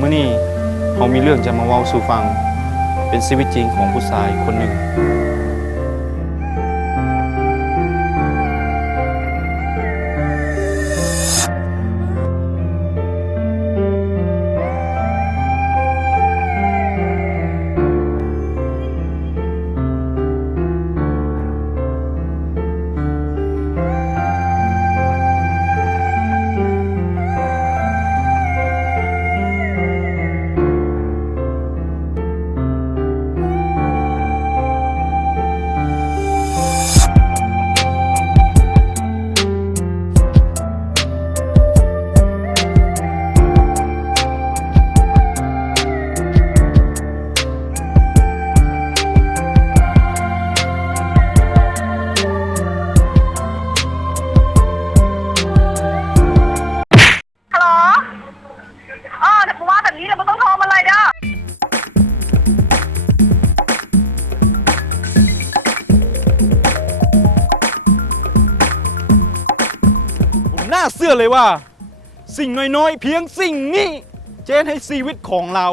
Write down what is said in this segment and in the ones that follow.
มื้อนี้เขามีเรื่องจะมาเว้าสู่ฟังเป็นชีวิตจริงของผู้ชายคนหนึ่งฮัลโหลถ้ากูว่าแบบนี้เราไม่ต้องโทรมาเลยเด้อน่าเชื่อเลยว่าสิ่งน้อยๆเพียงสิ่งนี้จะให้ชีวิตของเรา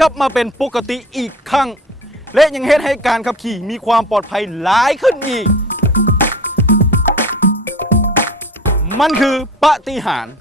กลับมาเป็นปกติอีกครั้งและยังเฮ็ดให้การขับขี่มีความปลอดภัยหลายขึ้นอีกมันคือปาฏิหาริย์